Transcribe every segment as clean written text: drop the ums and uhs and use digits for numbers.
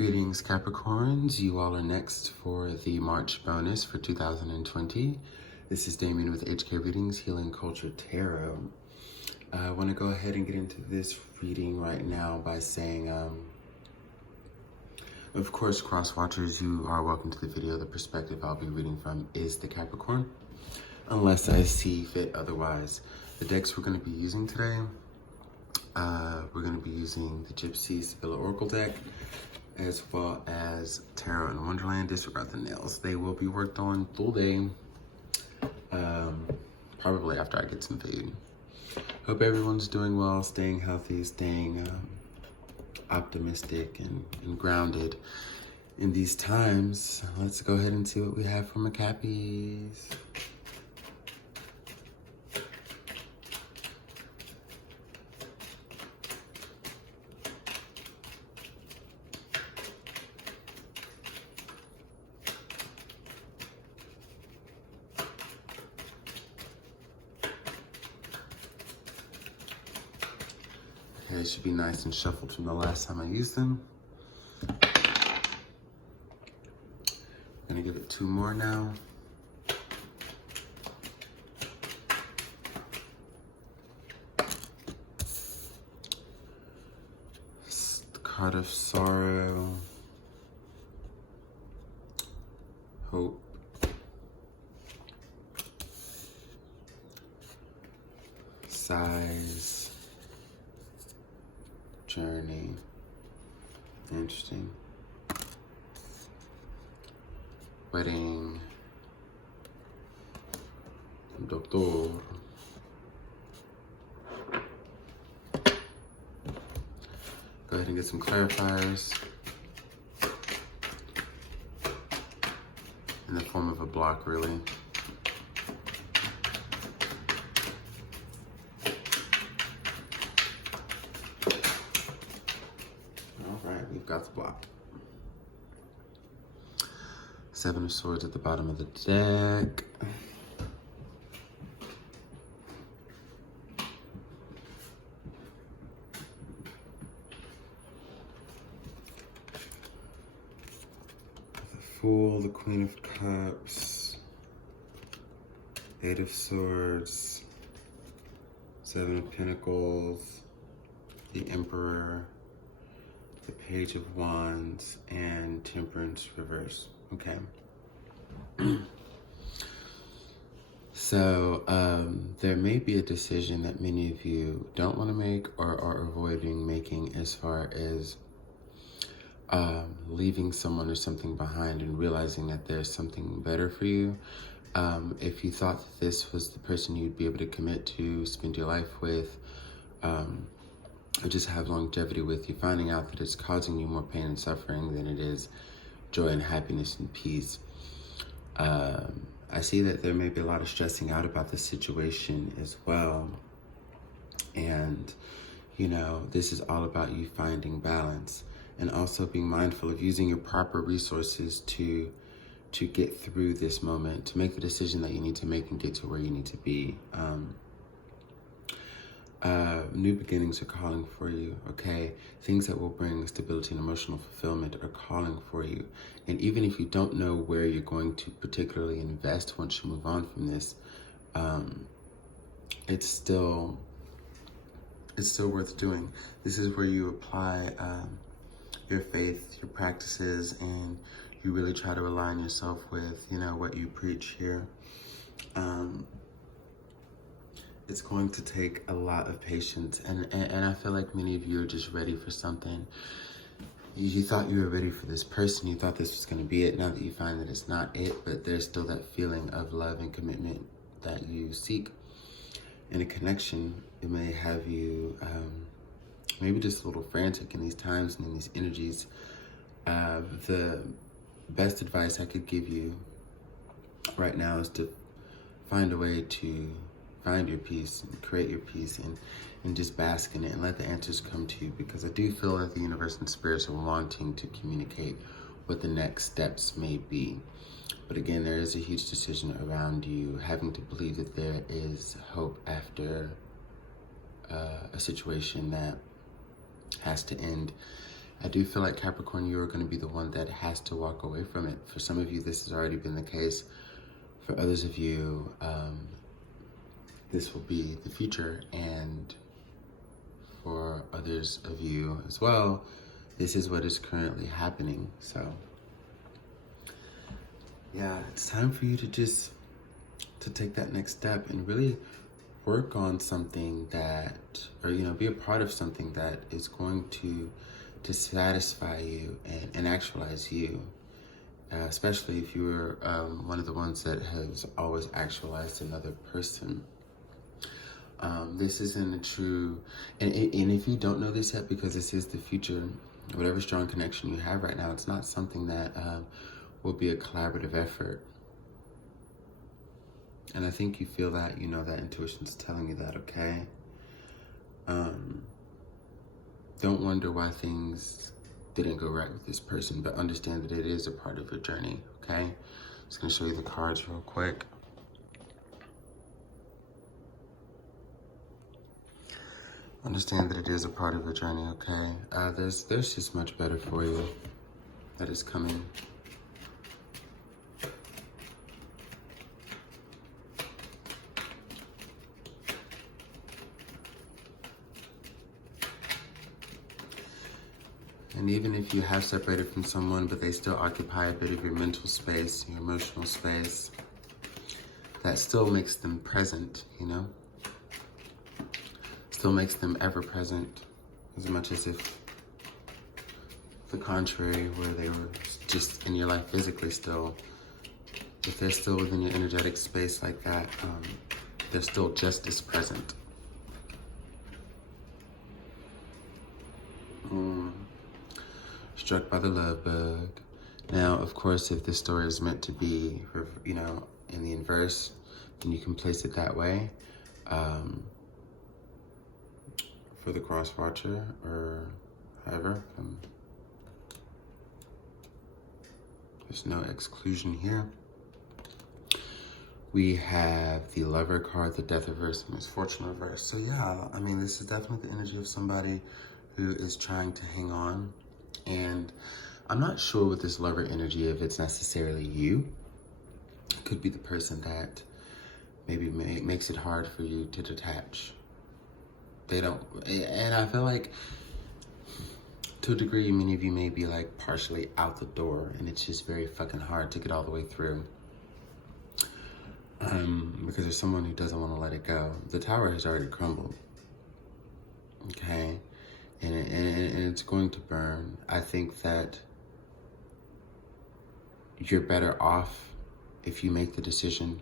Greetings, Capricorns. You all are next for the March bonus for 2020. This is Damien with HK Readings, Healing Culture Tarot. I want to go ahead and get into this reading right now by saying, of course, cross-watchers, you are welcome to the video. The perspective I'll be reading from is the Capricorn, unless I see fit otherwise. The decks we're going to be using today, we're going to be using the Gypsy Sibylla Oracle deck, as well as Tarot in Wonderland. Disregard the nails. They will be worked on full day, probably after I get some food. Hope everyone's doing well, staying healthy, staying optimistic and grounded in these times. Let's go ahead and see what we have from a Cappies. It should be nice and shuffled from the last time I used them. I'm gonna give it two more now. It's the card of sorrow, hope, sighs, journey. Interesting. Wedding. Doctor. Go ahead and get some clarifiers in the form of a block, really. We've got the block. Seven of Swords at the bottom of the deck. The Fool, the Queen of Cups, Eight of Swords, Seven of Pentacles, the Emperor, the Page of Wands, and Temperance reverse. Okay. So there may be a decision that many of you don't want to make or are avoiding making, as far as leaving someone or something behind and realizing that there's something better for you. If you thought that this was the person you'd be able to commit to, spend your life with, or just have longevity with, you finding out that it's causing you more pain and suffering than it is joy and happiness and peace. I see that there may be a lot of stressing out about this situation as well. And, you know, this is all about you finding balance and also being mindful of using your proper resources to get through this moment, to make the decision that you need to make and get to where you need to be. New beginnings are calling for you, okay? Things that will bring stability and emotional fulfillment are calling for you. And even if you don't know where you're going to particularly invest once you move on from this, it's still worth doing. This is where you apply your faith, your practices, and you really try to align yourself with, you know, what you preach here. It's going to take a lot of patience, and I feel like many of you are just ready for something. You thought you were ready for this person, you thought this was going to be it. Now that you find that it's not it, but there's still that feeling of love and commitment that you seek in a connection. It may have you maybe just a little frantic in these times and in these energies. The best advice I could give you right now is to find a way to find your peace and create your peace and just bask in it and let the answers come to you, because I do feel that the universe and spirits are wanting to communicate what the next steps may be. But again, there is a huge decision around you having to believe that there is hope after a situation that has to end. I do feel like Capricorn, you are going to be the one that has to walk away from it. For some of you, this has already been the case. For others of you, this will be the future. And for others of you as well, this is what is currently happening. So yeah, it's time for you to take that next step and really work on something that, or, be a part of something that is going to satisfy you and actualize you. Especially if you were one of the ones that has always actualized another person. This isn't a true, and if you don't know this yet, because this is the future, whatever strong connection you have right now, it's not something that will be a collaborative effort. And I think you feel that, that intuition's telling you that, okay? Don't wonder why things didn't go right with this person, but understand that it is a part of your journey, okay? I'm just gonna show you the cards real quick. Understand that it is a part of your journey, okay? There's just much better for you that is coming. And even if you have separated from someone, but they still occupy a bit of your mental space, your emotional space, that still makes them present, Still makes them ever present, as much as if the contrary, where they were just in your life physically still, if they're still within your energetic space like that, they're still just as present. Struck by the love bug. Now, of course, if this story is meant to be, in the inverse, then you can place it that way. For the cross watcher, or however, there's no exclusion here. We have the Lover card, the Death reverse, and Misfortune reverse. So yeah, this is definitely the energy of somebody who is trying to hang on. And I'm not sure with this Lover energy if it's necessarily you. It could be the person that maybe makes it hard for you to detach. They don't, and I feel like to a degree, many of you may be like partially out the door, and it's just very fucking hard to get all the way through. Because there's someone who doesn't want to let it go. The tower has already crumbled. Okay? And it's going to burn. I think that you're better off if you make the decision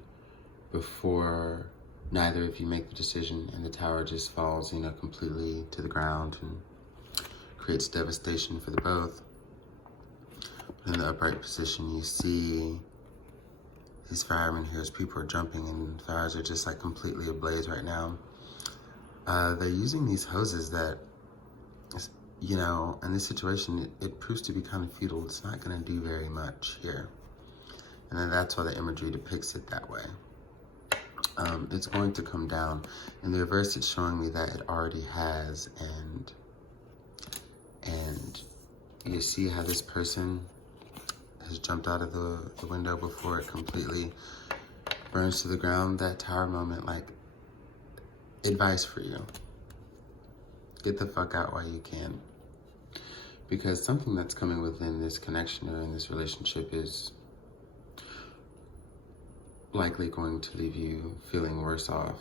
before neither of you make the decision and the tower just falls, completely to the ground and creates devastation for the both. In the upright position, you see these firemen here as people are jumping, and fires are just like completely ablaze right now. They're using these hoses that, in this situation, it proves to be kind of futile. It's not going to do very much here. And then that's why the imagery depicts it that way. It's going to come down. In the reverse, it's showing me that it already has, and you see how this person has jumped out of the window before it completely burns to the ground. That tower moment, like, advice for you. Get the fuck out while you can. Because something that's coming within this connection or in this relationship is likely going to leave you feeling worse off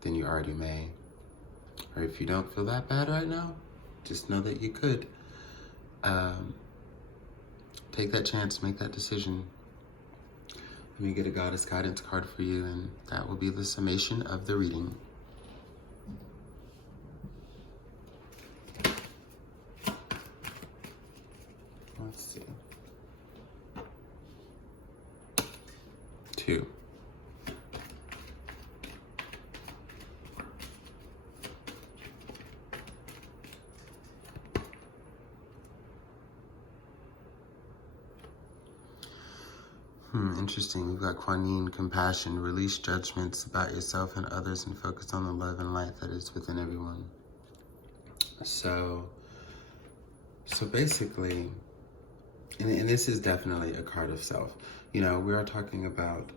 than you already may. Or if you don't feel that bad right now, just know that you could. Take that chance, make that decision. Let me get a Goddess Guidance card for you, and that will be the summation of the reading. Let's see. 2. Interesting. We've got Kuan Yin, compassion, release judgments about yourself and others, and focus on the love and light that is within everyone. So So basically, and this is definitely a card of self. You know, we are talking about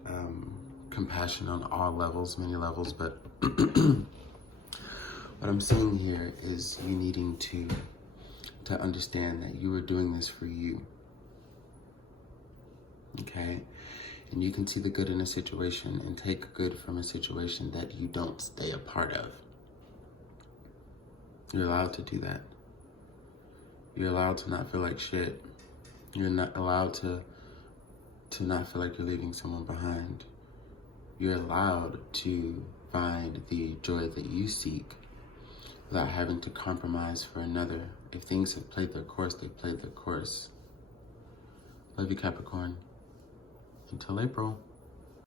compassion on all levels, many levels, but what I'm seeing here is you needing to understand that you are doing this for you. Okay? And you can see the good in a situation and take good from a situation that you don't stay a part of. You're allowed to do that. You're allowed to not feel like shit. You're not allowed to not feel like you're leaving someone behind. You're allowed to find the joy that you seek without having to compromise for another. If things have played their course, they've played their course. Love you, Capricorn. Until April.